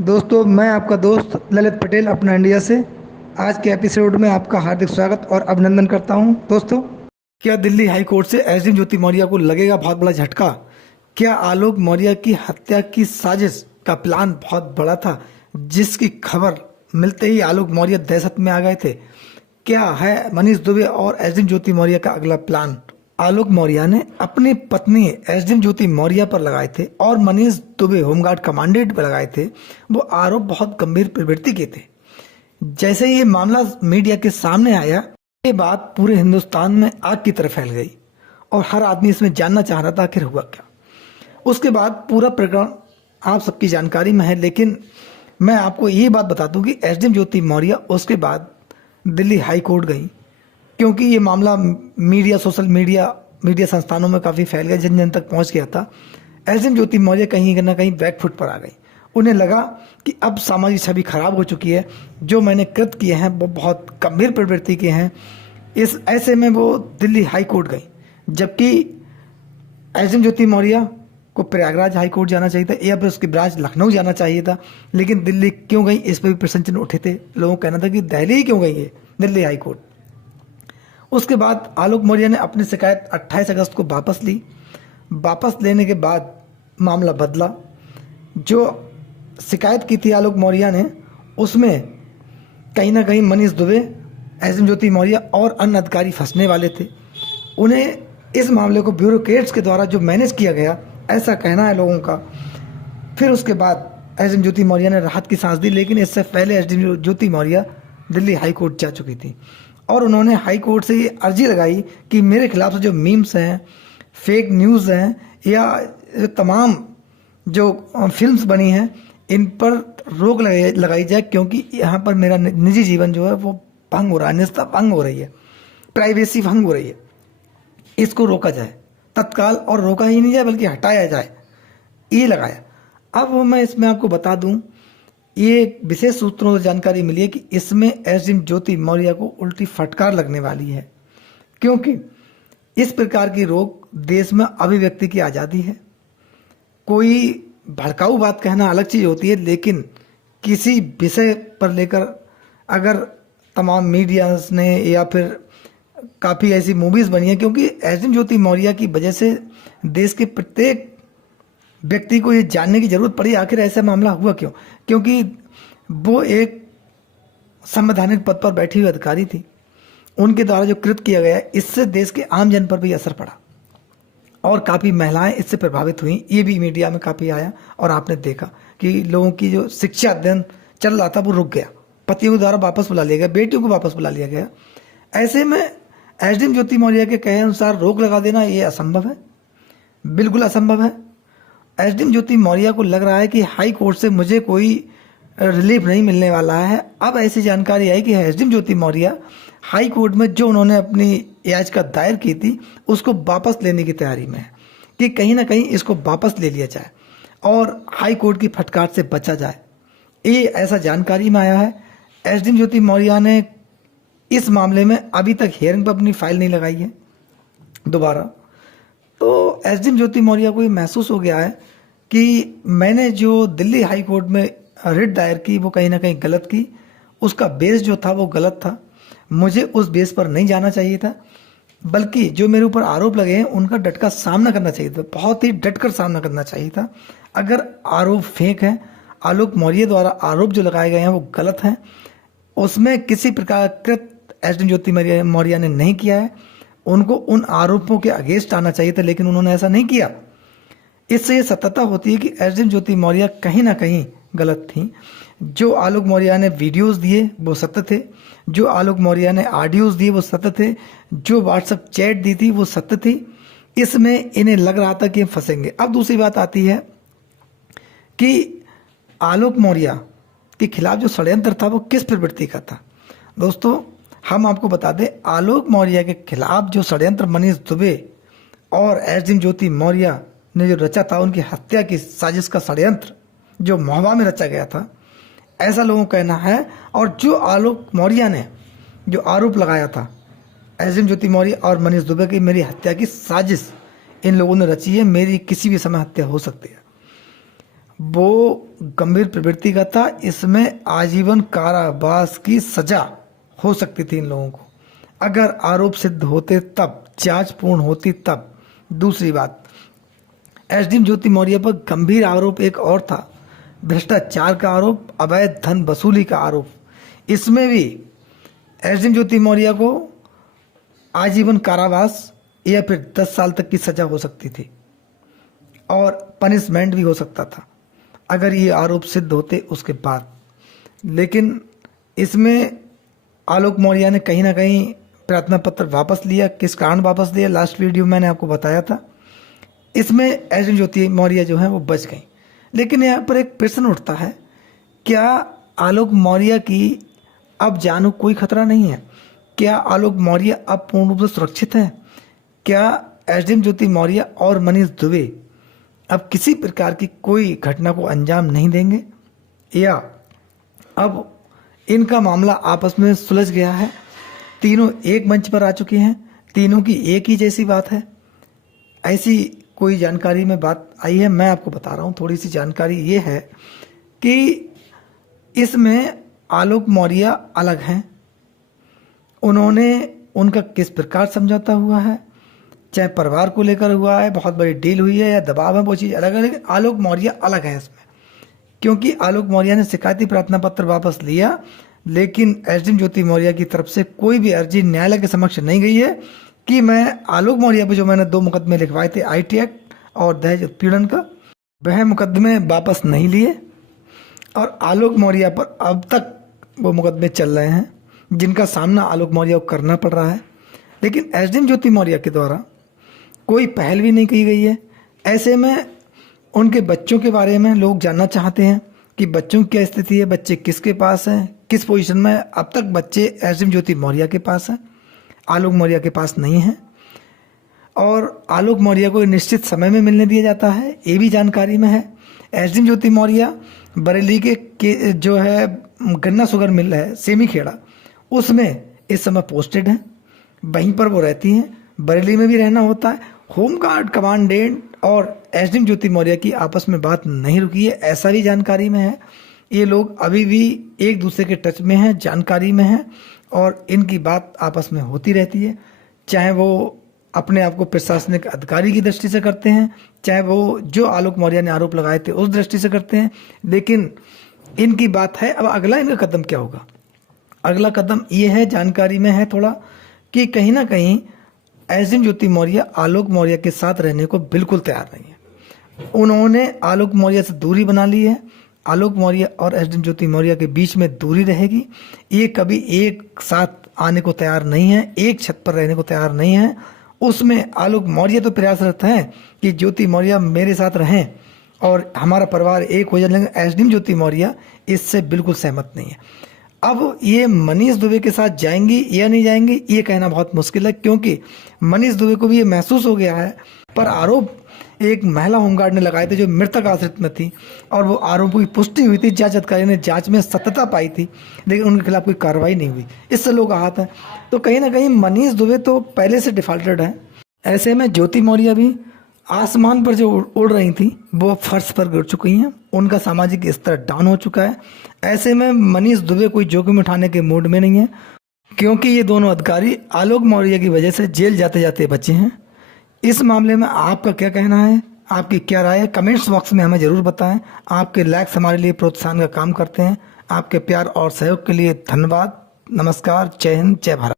दोस्तों, मैं आपका दोस्त ललित पटेल अपना इंडिया से आज के एपिसोड में आपका हार्दिक स्वागत और अभिनंदन करता हूं। दोस्तों, क्या दिल्ली हाई कोर्ट से एसडीएम ज्योति मौर्य को लगेगा बहुत बड़ा झटका? क्या आलोक मौर्य की हत्या की साजिश का प्लान बहुत बड़ा था, जिसकी खबर मिलते ही आलोक मौर्य दहशत में आ गए थे? क्या है मनीष दुबे और एसडीएम ज्योति मौर्य का अगला प्लान? आलोक मौर्य ने अपनी पत्नी एसडीएम ज्योति मौर्य पर लगाए थे और मनीष दुबे होमगार्ड कमांडेंट पर लगाए थे। वो आरोप बहुत गंभीर प्रवृत्ति के थे। जैसे ही ये मामला मीडिया के सामने आया, ये बात पूरे हिंदुस्तान में आग की तरह फैल गई और हर आदमी इसमें जानना चाह रहा था आखिर हुआ क्या। उसके बाद पूरा प्रकरण आप सबकी जानकारी में है, लेकिन मैं आपको ये बात बता दूं कि एसडीएम ज्योति मौर्य उसके बाद दिल्ली हाई कोर्ट गई, क्योंकि ये मामला मीडिया, सोशल मीडिया संस्थानों में काफ़ी फैल गया, जन जन तक पहुंच गया था। एसडीएम ज्योति मौर्य कहीं ना कहीं बैकफुट पर आ गई। उन्हें लगा कि अब सामाजिक छवि खराब हो चुकी है, जो मैंने कृत किए हैं वो बहुत गंभीर प्रवृत्ति के हैं। इस ऐसे में वो दिल्ली हाई कोर्ट गई, जबकि एसडीएम ज्योति मौर्य को प्रयागराज हाई कोर्ट जाना चाहिए था या फिर उसकी ब्रांच लखनऊ जाना चाहिए था। लेकिन दिल्ली क्यों गई, इस पर भी प्रश्न चिन्ह उठे थे। लोगों का कहना था कि दिल्ली ही क्यों गई है, दिल्ली हाई कोर्ट। उसके बाद आलोक मौर्य ने अपनी शिकायत 28 अगस्त को वापस ली। वापस लेने के बाद मामला बदला। जो शिकायत की थी आलोक मौर्य ने, उसमें कहीं ना कहीं मनीष दुबे, एसडीएम ज्योति मौर्य और अन्य अधिकारी फंसने वाले थे। उन्हें इस मामले को ब्यूरोक्रेट्स के द्वारा जो मैनेज किया गया, ऐसा कहना है लोगों का। फिर उसके बाद एसडीएम ज्योति मौर्य ने राहत की सांस दी, लेकिन इससे पहले एसडीएम ज्योति मौर्य दिल्ली हाई कोर्ट जा चुकी थी और उन्होंने हाई कोर्ट से ये अर्जी लगाई कि मेरे खिलाफ जो मीम्स हैं, फेक न्यूज़ हैं या तमाम जो फिल्म्स बनी हैं, इन पर रोक लगाई जाए, क्योंकि यहाँ पर मेरा निजी जीवन जो है वो भंग हो रहा है, निजता भंग हो रही है, प्राइवेसी भंग हो रही है। इसको रोका जाए तत्काल, और रोका ही नहीं जाए बल्कि हटाया जाए, ये लगाया। अब मैं इसमें आपको बता दूं, ये विशेष सूत्रों से जानकारी मिली है कि इसमें एसडीएम ज्योति मौर्य को उल्टी फटकार लगने वाली है, क्योंकि इस प्रकार की रोक देश में अभिव्यक्ति की आज़ादी है। कोई भड़काऊ बात कहना अलग चीज़ होती है, लेकिन किसी विषय पर लेकर अगर तमाम मीडियाज ने या फिर काफ़ी ऐसी मूवीज़ बनी है, क्योंकि एसडीएम ज्योति मौर्य की वजह से देश के प्रत्येक व्यक्ति को ये जानने की जरूरत पड़ी आखिर ऐसा मामला हुआ क्यों। क्योंकि वो एक संवैधानिक पद पर बैठी हुई अधिकारी थी, उनके द्वारा जो कृत किया गया, इससे देश के आम जन पर भी असर पड़ा और काफ़ी महिलाएं इससे प्रभावित हुई। ये भी मीडिया में काफ़ी आया और आपने देखा कि लोगों की जो शिक्षा अध्ययन चल रहा था वो रुक गया, पतियों के द्वारा वापस बुला लिया गया, बेटियों को वापस बुला लिया गया। ऐसे में एसडीएम ज्योति मौर्य के कहे अनुसार रोक लगा देना ये असंभव है, बिल्कुल असंभव है। एसडीएम ज्योति मौर्य को लग रहा है कि हाई कोर्ट से मुझे कोई रिलीफ नहीं मिलने वाला है। अब ऐसी जानकारी आई कि एसडीएम ज्योति मौर्य हाई कोर्ट में जो उन्होंने अपनी याचिका दायर की थी उसको वापस लेने की तैयारी में है, कि कहीं ना कहीं इसको वापस ले लिया जाए और हाई कोर्ट की फटकार से बचा जाए। ये ऐसा जानकारी में आया है। एसडीएम ज्योति मौर्य ने इस मामले में अभी तक हियरिंग पर अपनी फाइल नहीं लगाई है दोबारा। तो एसडीएम ज्योति मौर्य को ये महसूस हो गया है कि मैंने जो दिल्ली हाई कोर्ट में रिट दायर की वो कहीं ना कहीं गलत की, उसका बेस जो था वो गलत था, मुझे उस बेस पर नहीं जाना चाहिए था, बल्कि जो मेरे ऊपर आरोप लगे हैं उनका डट कर सामना करना चाहिए था, बहुत ही डट कर सामना करना चाहिए था। अगर आरोप फेक है, आलोक मौर्य द्वारा आरोप जो लगाए गए हैं वो गलत हैं, उसमें किसी प्रकार कृत एसडीएम ज्योति मौर्य ने नहीं किया है, उनको उन आरोपों के अगेंस्ट आना चाहिए था, लेकिन उन्होंने ऐसा नहीं किया। इससे ये सत्यता होती है कि एसडीएम ज्योति मौर्य कहीं ना कहीं गलत थी। जो आलोक मौर्य ने वीडियोस दिए वो सत्य थे, जो आलोक मौर्य ने ऑडियोज दिए वो सत्य थे, जो व्हाट्सएप चैट दी थी वो सत्य थी। इसमें इन्हें लग रहा था कि हम फंसेंगे। अब दूसरी बात आती है कि आलोक मौर्य के खिलाफ जो षड्यंत्र था वो किस प्रवृत्ति का था। दोस्तों, हम आपको बता दें, आलोक मौर्य के खिलाफ जो षड्यंत्र मनीष दुबे और एसडीएम ज्योति मौर्य ने जो रचा था, उनकी हत्या की साजिश का षड्यंत्र जो महोबा में रचा गया था, ऐसा लोगों का कहना है। और जो आलोक मौर्य ने जो आरोप लगाया था एसडीएम ज्योति मौर्य और मनीष दुबे की मेरी हत्या की साजिश इन लोगों ने रची है, मेरी किसी भी समय हत्या हो सकती है, वो गंभीर प्रवृत्ति का था। इसमें आजीवन कारावास की सजा हो सकती थी इन लोगों को, अगर आरोप सिद्ध होते तब, जांच पूर्ण होती तब। दूसरी बात, एसडीएम ज्योति मौर्य पर गंभीर आरोप एक और था, भ्रष्टाचार का आरोप, अवैध धन वसूली का आरोप। इसमें भी एसडीएम ज्योति मौर्य को आजीवन कारावास या फिर 10 साल तक की सजा हो सकती थी और पनिशमेंट भी हो सकता था अगर ये आरोप सिद्ध होते उसके बाद। लेकिन इसमें आलोक मौर्य ने कहीं ना कहीं प्रार्थना पत्र वापस लिया। किस कारण वापस लिया, लास्ट वीडियो मैंने आपको बताया था। इसमें एसडीएम ज्योति मौर्य जो है वो बच गई। लेकिन यहाँ पर एक प्रश्न उठता है, क्या आलोक मौर्य की अब जान को कोई खतरा नहीं है? क्या आलोक मौर्य अब पूर्ण रूप से सुरक्षित है? क्या एसडीएम ज्योति मौर्य और मनीष दुबे अब किसी प्रकार की कोई घटना को अंजाम नहीं देंगे, या अब इनका मामला आपस में सुलझ गया है? तीनों एक मंच पर आ चुके हैं, तीनों की एक ही जैसी बात है, ऐसी कोई जानकारी में बात आई है? मैं आपको बता रहा हूँ। थोड़ी सी जानकारी ये है कि इसमें आलोक मौर्य अलग हैं। उन्होंने, उनका किस प्रकार समझौता हुआ है, चाहे परिवार को लेकर हुआ है, बहुत बड़ी डील हुई है या दबाव है, वो चीज़ अलग है। लेकिन आलोक मौर्य अलग है इसमें, क्योंकि आलोक मौर्य ने शिकायती प्रार्थना पत्र वापस लिया, लेकिन एसडीएम ज्योति मौर्य की तरफ से कोई भी अर्जी न्यायालय के समक्ष नहीं गई है कि मैं आलोक मौर्य पर जो मैंने 2 मुकदमे लिखवाए थे, आईटी एक्ट और दहेज उत्पीड़न का, वह मुकदमे वापस नहीं लिए और आलोक मौर्य पर अब तक वो मुकदमे चल रहे हैं जिनका सामना आलोक मौर्य को करना पड़ रहा है। लेकिन एसडीएम ज्योति मौर्य के द्वारा कोई पहल भी नहीं की गई है। ऐसे में उनके बच्चों के बारे में लोग जानना चाहते हैं कि बच्चों की क्या स्थिति है, बच्चे किसके पास हैं, किस पोजीशन में। अब तक बच्चे एसडीएम ज्योति मौर्य के पास हैं, आलोक मौर्य के पास नहीं है, और आलोक मौर्य को निश्चित समय में मिलने दिया जाता है, ये भी जानकारी में है। एसडीएम ज्योति मौर्य बरेली के जो है गन्ना शुगर मिल है सेमी खेड़ा, उसमें इस समय पोस्टेड हैं, वहीं पर वो रहती हैं। बरेली में भी रहना होता है। होमगार्ड कमांडेंट और एसडीएम ज्योति मौर्य की आपस में बात नहीं रुकी है, ऐसा भी जानकारी में है। ये लोग अभी भी एक दूसरे के टच में हैं, जानकारी में हैं, और इनकी बात आपस में होती रहती है, चाहे वो अपने आप को प्रशासनिक अधिकारी की दृष्टि से करते हैं, चाहे वो जो आलोक मौर्य ने आरोप लगाए थे उस दृष्टि से करते हैं। लेकिन इनकी बात है। अब अगला इनका कदम क्या होगा? अगला कदम ये है, जानकारी में है थोड़ा, कि कहीं ना कहीं एसडीएम ज्योति मौर्य आलोक मौर्य के साथ रहने को बिल्कुल तैयार नहीं है। उन्होंने आलोक मौर्य से दूरी बना ली है। आलोक मौर्य और एसडीएम ज्योति मौर्य के बीच में दूरी रहेगी। ये कभी एक साथ आने को तैयार नहीं है, एक छत पर रहने को तैयार नहीं है। उसमें आलोक मौर्य तो प्रयासरत हैं कि ज्योति मौर्य मेरे साथ रहें और हमारा परिवार एक हो जाए, लेकिन एसडीएम ज्योति मौर्य इससे बिल्कुल सहमत नहीं है। अब ये मनीष दुबे के साथ जाएंगी या नहीं जाएंगी, ये कहना बहुत मुश्किल है, क्योंकि मनीष दुबे को भी ये महसूस हो गया है। पर आरोप एक महिला होमगार्ड ने लगाए थे जो मृतक आश्रित में थी, और वो आरोपों की पुष्टि हुई थी, जांच अधिकारी ने जांच में सत्यता पाई थी, लेकिन उनके खिलाफ कोई कार्रवाई नहीं हुई। इससे लोग आहत हैं। तो कहीं ना कहीं मनीष दुबे तो पहले से डिफॉल्टेड है। ऐसे में ज्योति मौर्य भी आसमान पर जो उड़ रही थी वो फर्श पर गिर चुकी हैं, उनका सामाजिक स्तर डाउन हो चुका है। ऐसे में मनीष दुबे कोई जोखिम उठाने के मूड में नहीं है, क्योंकि ये दोनों अधिकारी आलोक मौर्य की वजह से जेल जाते जाते बचे हैं। इस मामले में आपका क्या कहना है, आपकी क्या राय है, कमेंट्स बॉक्स में हमें ज़रूर बताएं। आपके लाइक्स हमारे लिए प्रोत्साहन का काम करते हैं। आपके प्यार और सहयोग के लिए धन्यवाद। नमस्कार, जय हिंद, जय भारत।